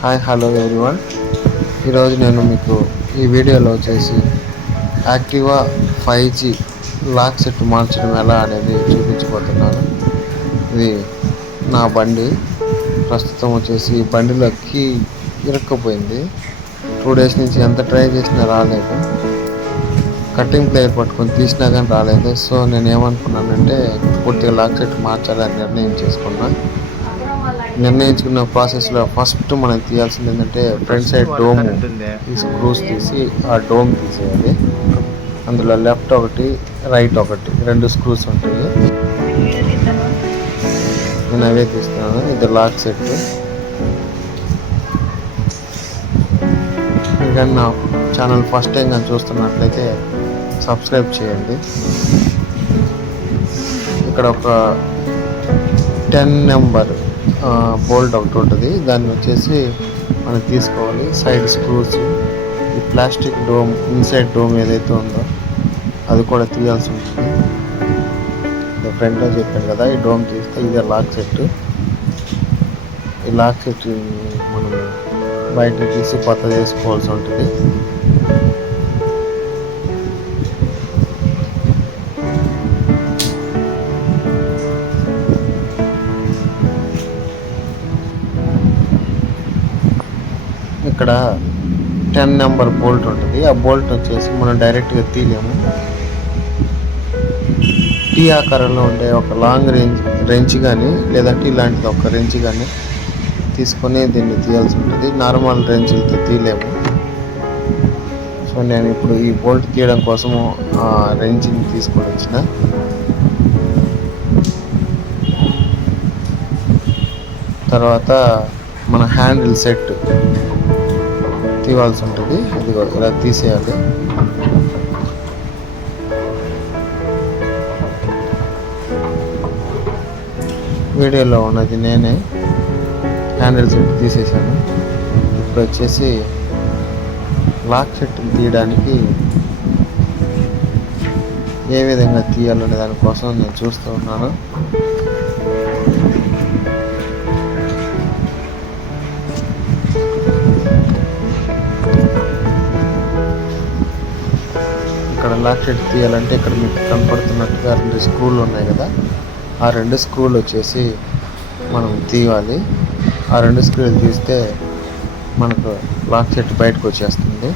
Hi hello everyone. ఈరోజు నేను మీకు ఈ వీడియోలో వచ్చేసి యాక్టివా 5G లాక్ సెట్ మార్చడం ఎలా అనేది చూపించబోతున్నాను. ఇది నా బండి. ప్రస్తుతం వచ్చేసి బండిలో కీ ఇరుక్కుపోయింది. 2 days నుంచి ఎంత ట్రై చేసినా రాలేదు. కటింగ్ ప్లేయర్ పట్టుకొని తీసినా కానీ రాలేదు. సో నేను ఏమనుకున్నానంటే పూర్తిగా లాక్ సెట్ మార్చాలని నిర్ణయించుకున్న ప్రాసెస్లో ఫస్ట్ మనం తీయాల్సింది ఏంటంటే ఫ్రంట్ సైడ్ డోమ్ ఈ స్క్రూస్ తీసి ఆ డోమ్ తీసేయాలి. అందులో లెఫ్ట్ ఒకటి రైట్ ఒకటి 2 స్క్రూస్ ఉంటాయి. నేను అవే తీస్తున్నాను. ఇది లాక్ సెట్. ఇంకా నా ఛానల్ ఫస్ట్ టైం కానీ చూస్తున్నట్లయితే సబ్స్క్రైబ్ చేయండి. ఇక్కడ ఒక 10 నెంబర్ బోల్ట్ ఒకటి ఉంటుంది. దాన్ని వచ్చేసి మనం తీసుకోవాలి. సైడ్ స్క్రూస్, ఈ ప్లాస్టిక్ డోమ్, ఇన్సైడ్ డోమ్ ఏదైతే ఉందో అది కూడా తీయాల్సి ఉంటుంది. ఫ్రంట్లో చెప్పాను కదా, ఈ డోమ్ తీస్తే ఇదే లాక్ సెట్. ఈ లాక్ సెట్ మనం బయట తీసి కొత్త చేసుకోవాల్సి ఉంటుంది. ఇక్కడ 10 నెంబర్ బోల్ట్ ఉంటుంది. ఆ బోల్ట్ వచ్చేసి మనం డైరెక్ట్గా తీయలేము. టీ ఆకారంలో ఉండే ఒక లాంగ్ రెంచ్ కానీ లేదంటే ఇలాంటిది ఒక రెంచ్ కానీ తీసుకొని దీన్ని తీయాల్సి ఉంటుంది. నార్మల్ రెంచ్లతో తీయలేము. సో నేను ఇప్పుడు ఈ బోల్ట్ తీయడం కోసము ఆ రెంచ్ని తీసుకొని వచ్చిన. తర్వాత మన హ్యాండిల్ సెట్ తీవాల్సి ఉంటుంది. ఇది ఇలా తీసేయాలి. వీడియోలో ఉన్నది నేనే హ్యాండిల్ సెట్ తీసేసాను. ఇప్పుడు వచ్చేసి లాక్ సెట్ తీయడానికి ఏ విధంగా తీయాలనే దానికోసం నేను చూస్తూ ఉన్నాను. ఇక్కడ లాక్ సెట్ తీయాలంటే ఇక్కడ మీకు కనపడుతున్నట్టుగా 2 స్క్రూలు ఉన్నాయి కదా, ఆ 2 స్క్రూలు వచ్చేసి మనం తీయాలి. ఆ 2 స్క్రూలు తీస్తే మనకు లాక్ సెట్ బయటకు వచ్చేస్తుంది.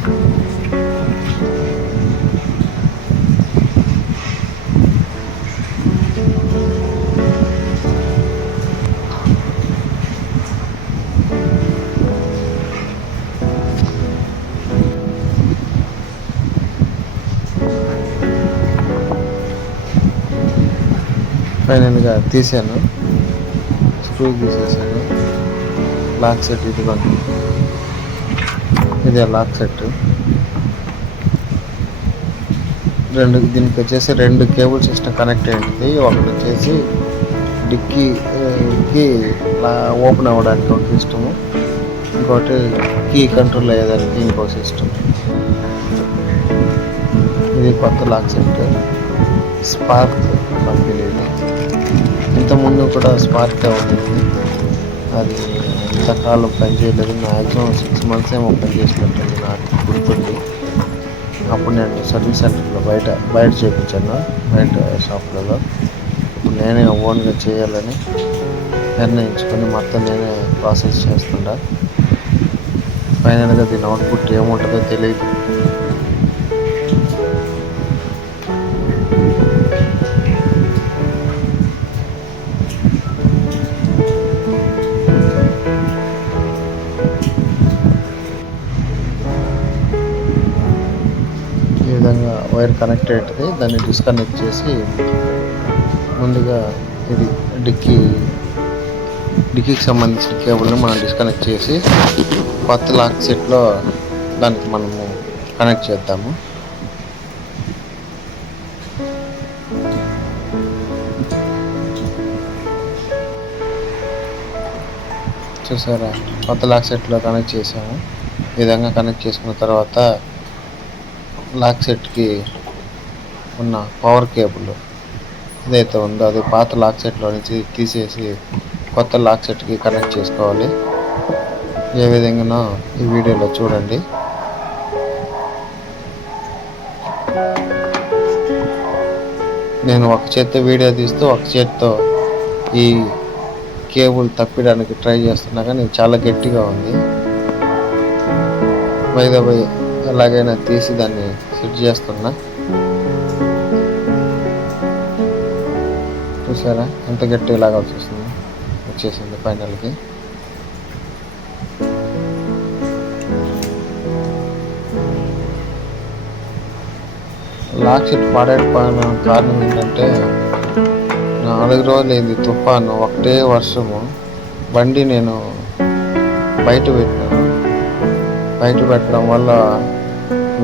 ఫైనల్గా తీసాను, స్క్రూ తీసేసాను. లాక్ సెట్ ఇదిగోండి, ఇదే లాక్ సెట్. దీనికి వచ్చేసి 2 కేబుల్ సిస్టమ్ కనెక్ట్ అయ్యింది. ఒకటి వచ్చేసి డిక్కీకి ఓపెన్ అవ్వడానికి ఒక సిస్టము, ఇంకోటి కీ కంట్రోల్ అయ్యేదానికి ఇంకో సిస్టమ్. ఇది కొత్త లాక్ సెట్, స్పార్క్ కంపెనీది. ఇంతకుముందు కూడా స్పార్క్ ఉంటుంది. అది ఇంతకాలం పనిచేయలేదు. మ్యాక్సిమం 6 months ఏమో పనిచేసినట్టుంది నాకు గుర్తుంది. అప్పుడు నేను సర్వీస్ సెంటర్లో బయట చేయించాను, బయట షాప్లలో. ఇప్పుడు నేనే ఓన్గా చేయాలని నిర్ణయించుకొని మొత్తం నేనే ప్రాసెస్ చేస్తుంటా. ఫైనల్గా దీని అవుట్పుట్ ఏముంటుందో తెలియదు. ఈ విధంగా వైర్ కనెక్ట్ అవుతుంది. దాన్ని డిస్కనెక్ట్ చేసి ముందుగా ఇది డిక్కీకి సంబంధించిన కేబుల్ని మనం డిస్కనెక్ట్ చేసి కొత్త లాక్ సెట్లో దానికి మనము కనెక్ట్ చేద్దాము. చూసారా, కొత్త లాక్ సెట్లో కనెక్ట్ చేసాము. ఈ విధంగా కనెక్ట్ చేసుకున్న తర్వాత లాక్ సెట్కి ఉన్న పవర్ కేబుల్ ఏదైతే ఉందో అది పాత లాక్ సెట్లో నుంచి తీసేసి కొత్త లాక్ సెట్కి కనెక్ట్ చేసుకోవాలి. ఏ విధంగానో ఈ వీడియోలో చూడండి. నేను ఒక చేత్తో వీడియో తీస్తూ ఒక చేత్తో ఈ కేబుల్ తప్పడానికి ట్రై చేస్తున్నా, కానీ చాలా గట్టిగా ఉంది. బై ఎలాగైనా తీసి దాన్ని సెట్ చేస్తున్నా. చూసారా ఎంత గట్టి ఇలాగా వచ్చేసింది ఫైనల్కి. లాక్ సెట్ పాడైపోయిన కారణం ఏంటంటే 4 రోజులు అయింది తుఫాను, ఒకటే వర్షము. బండి నేను బయట పెట్టడం వల్ల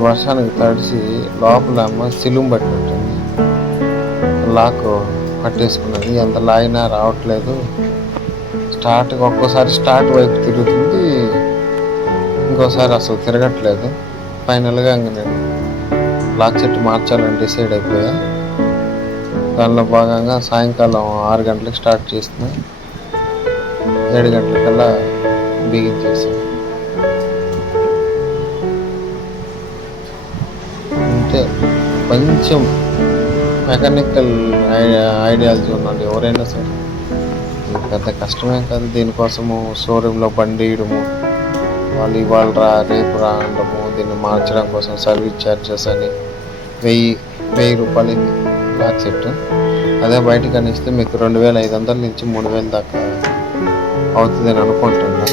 వర్షానికి తడిసి లోపల సిలుం పట్టినట్టుంది. లాక్ పట్టేసుకున్నది, ఎంత లాగినా రావట్లేదు. ఒక్కోసారి స్టార్ట్ వైపు తిరుగుతుంది, ఇంకోసారి అసలు తిరగట్లేదు. ఫైనల్గా ఇంక నేను లాక్ సెట్ మార్చాలని డిసైడ్ అయిపోయా. దానిలో భాగంగా సాయంకాలం 6 గంటలకు స్టార్ట్ చేసిన 7 గంటలకల్లా బిగించేసాను. అంతే. కొంచెం మెకానికల్ ఐడియాలజీ ఉన్నది ఎవరైనా సరే, పెద్ద కష్టమేం కాదు. దీనికోసము షోరూంలో బండి వేయడము, వాళ్ళు ఇవాళ రా రేపు రా అనడము, దీన్ని మార్చడం కోసం సర్వీస్ ఛార్జెస్ అని 1000 రూపాయలు లాక్ సెట్. అదే బయటకు అనిస్తే మీకు 2500 నుంచి 3000 దాకా అవుతుందని అనుకుంటున్నా.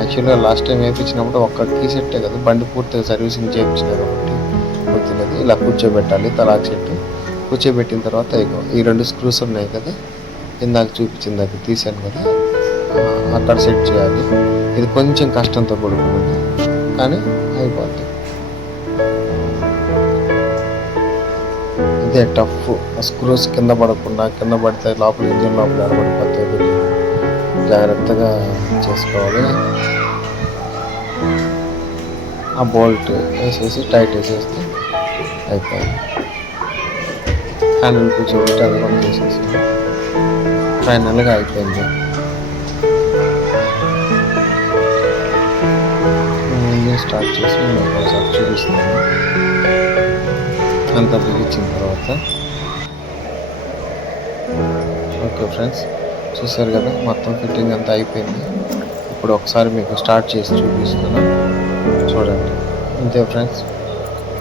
యాక్చువల్గా లాస్ట్ టైం వేయించినప్పుడు ఒక్క కీ సెట్టే కదా, బండి పూర్తిగా సర్వీసింగ్ చేయించిన కాబట్టి అవుతుంది. ఇలా కూర్చోబెట్టాలి లాక్ సెట్. కూర్చోబెట్టిన తర్వాత ఈ 2 స్క్రూస్ ఉన్నాయి కదా, ఇందాక చూపించింది అది తీసాను కదా, అక్కడ సెట్ చేయాలి. ఇది కొంచెం కష్టంతో కూడుకున్నది, కానీ అయిపోతుంది. ఇదే టఫ్. స్క్రూస్ కింద పడితే లోపల ఇంజిన్ లోపల ఎడబడిపోతే జాగ్రత్తగా చేసుకోవాలి. ఆ బోల్ట్ వేసేసి టైట్ వేసేస్తే అయిపోయింది. హ్యాండిల్ కూర్చోబెట్టి అది కూడా చేసేసి ఫైనల్గా అయిపోయింది. ఇంజిన్ స్టార్ట్ చేసి మీకు ఒకసారి చూపిస్తున్నాను. అంతా బిగించిన తర్వాత ఓకే ఫ్రెండ్స్, చూసారు కదా మొత్తం ఫిట్టింగ్ అంతా అయిపోయింది. ఇప్పుడు ఒకసారి మీకు స్టార్ట్ చేసి చూపిస్తున్నాను, చూడండి. అంతే ఫ్రెండ్స్,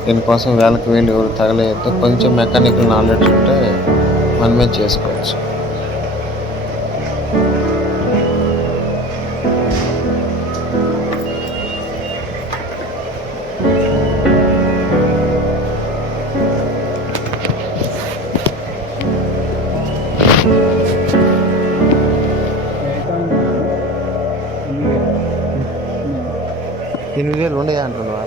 దీనికోసం వేలకు ఎవరు తగలేయద్దు. కొంచెం మెకానికల్ నాలెడ్జ్ ఉంటే మనమే చేసుకోవచ్చు. ఎనిమిది వేలు ఉండే అంటున్నావా?